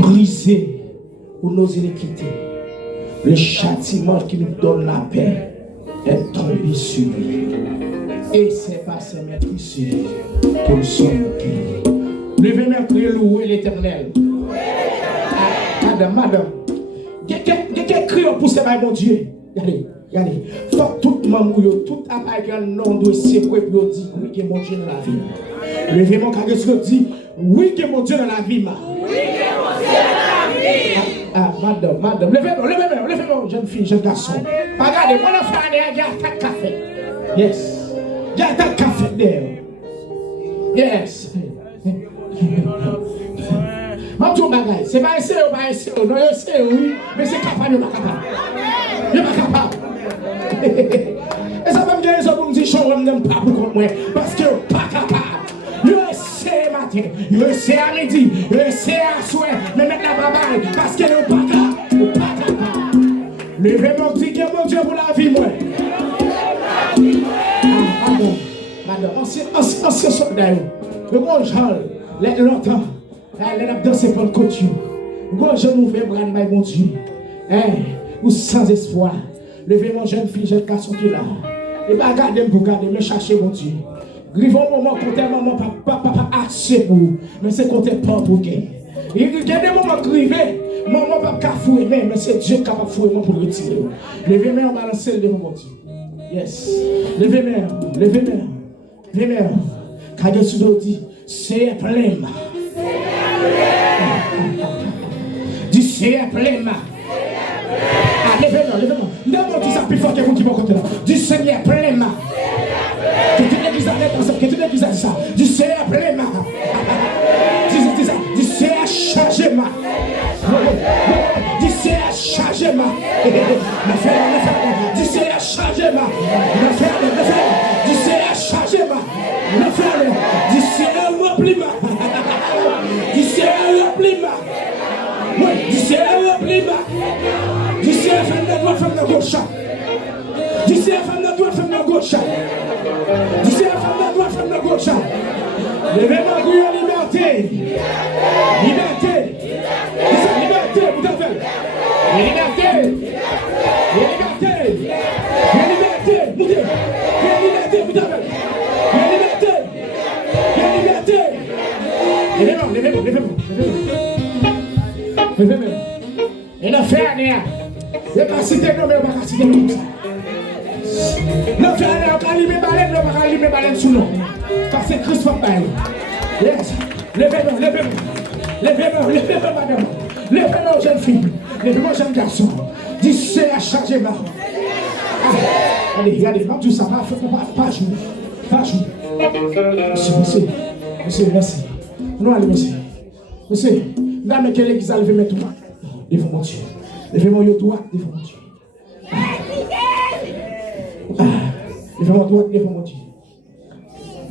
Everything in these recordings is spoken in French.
brisé pour nos iniquités. Le châtiment qui nous donne la paix est tombé sur lui. Et c'est par ses maîtrises que nous sommes guéris. Levez-moi, priez, louer l'Éternel. Madame, quelqu'un crie pour ce mon Dieu. Regardez. Faut que tout le monde, tout appareil qui a un nom de secret, pour dire oui, que mon Dieu dans la vie. Levez-moi, car Dieu dit oui, que mon Dieu dans la vie. Oui, que mon Dieu dans la vie. Madame, levez-moi, jeune fille, jeune garçon. Regardez, mon enfant, il y a un tas de café. Yes. Il y a un tas de café there. Yes. C'est pas essayer, non, essayer, oui, mais c'est capable, il n'est pas capable. Il n'est pas capable. Et ça va me dire, pour me dire, je n'aime pas pour moi, parce que je pas capable. Je sais matin, je sais à midi, je sais à soir, mais maintenant, bye parce que je n'est pas capable. Levez-moi, dis que mon Dieu pour la vie, moi. Madame, ancien soldat, le bon Jean, longtemps. Elle a dansé pour le côté. Quand je m'ouvre, mon Dieu. Ou sans espoir. Levez mon jeune fille, jeune garçon qui est là. Et pas garder pour garder, mais chercher mon Dieu. Grivons au moment quand maman, papa, assez pour vous. Mais c'est quand elle pas pour gagner. Il y a des moments grivés. Maman, papa, fouiller, mais c'est Dieu qui a fouillé pour le retirer. Levez-moi, balancer le devant mon Dieu. Yes. Levez-moi. Car Dieu dit, c'est plein. Du Seigneur plein. Levez-moi. Nous dit ça plus fort que vous qui vont côté là. Du Seigneur plein. Que toute l'église arrête ensemble. Que toute l'église a dit ça. Du Seigneur plein. Dis ça. Du Seigneur chargement. Du Seigneur chargement. Du Seigneur chargement. Du Seigneur chargement. Du Seigneur remplissement. Du Seigneur remplissement. Oui, du Seigneur remplissement. Du Seigneur femme de droite, femme de gauche. Du Seigneur femme de droite, femme de gauche. Du Seigneur femme de droite, femme de gauche. Levez-moi, gouillon, liberté. Liberté, vous avez. Liberté, vous avez. Levez-moi. Et la faire, il pas citer non, mais on va citer comme ça. La faire, on va allumer baleine, on va allumer baleine sous nous. Parce que Christ va parler. Yes. Levez-moi, madame. Levez-moi, jeune fille. Levez-moi, jeune garçon. Dis, c'est à charger ma. Regardez, non, tout ça, pas jouer. Monsieur. Non, allez, monsieur. Là, mais quelle église a levé mes droits devant mon Dieu. Levez-moi au droit devant mon Dieu. Levez-moi droit devant mon Dieu.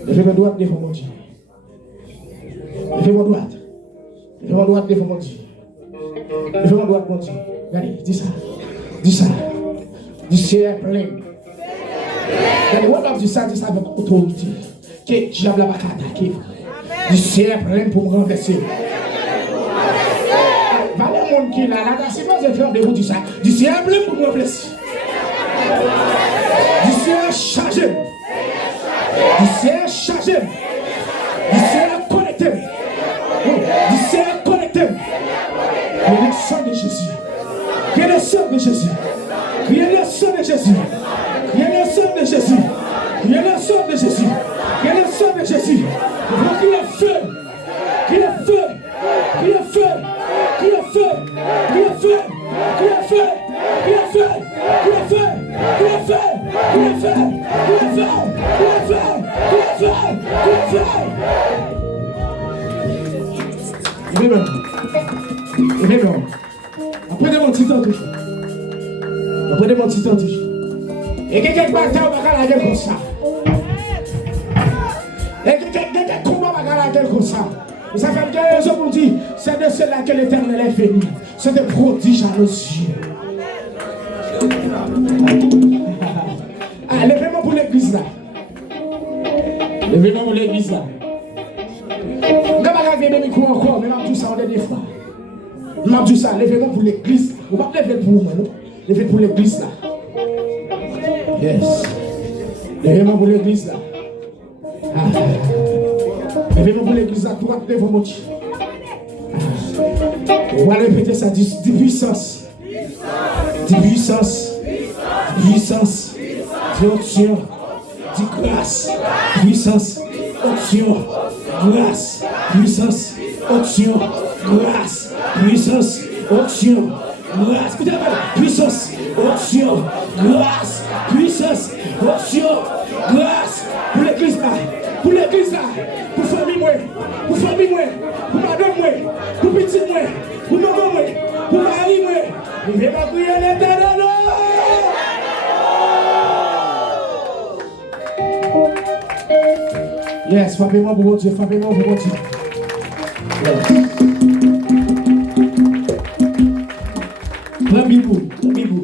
Levez-moi droit devant mon Dieu. Levez-moi droite devant mon Dieu. Levez-moi droite, mon Dieu. Regardez, dis ça. Du Seigneur plein. Regardez, on a dit ça avec autorité. Que diable va attaquer. Du Seigneur plein pour me renverser. Le monde qui est là, c'est pas de faire de vous dire ça. Du Seigneur plein pour me renverser. Du Seigneur chargé. Du Seigneur connecté. Du Seigneur connecté. Le sang de Jésus. Criez le sang de Jésus. Criez le sang de Jésus. Criez le sang de Jésus. Criez le sang de Jésus. Criez le sang de Jésus. Criez le feu. Criez le feu. Criez le feu. Criez le feu. Criez le feu. Criez le feu. Criez le feu. Criez le feu. Criez le feu. Criez le feu. Criez le feu. Criez le feu. Criez le feu. Vraiment. Après de mon petit temps toujours. Et quelqu'un bataille va la gueule comme ça. Et quelqu'un combat va la gueule comme ça. Et ça fait une raison pour dire, c'est de cela que l'Éternel est venu. C'est des prodiges à nos yeux. Levez-moi pour l'église là. Je ne vais pas regarder mes micros encore, mais tout ça on est des fois. m'a dit ça, levez-moi pour l'église. On va pas lever pour moi, non? Levez pour l'église là. Yes. Levez-moi pour l'église là. Levez-moi pour l'église là, tout va lever vos mots. On va répéter ça, dit puissance. Dit puissance. Puissance. Dit onction. Dit grâce. Puissance. Onction. Grâce. Puissance. Onction. Grâce. Puissance. Onction. Grâce. Écoutez-moi. Puissance. Onction. Grâce. Puissance. Onction. Grâce. Pour l'église là. Pour l'église là. Pour famille moi. Pour famille moi. Pour madame moi. Pour petit moi. Pour maman moi. Pour mari moi. Il ne va pas prier l'éternel. Yes, frappez-moi pour votre Dieu, frappez-moi pour votre Dieu. Prends Bibou, prends Bibou.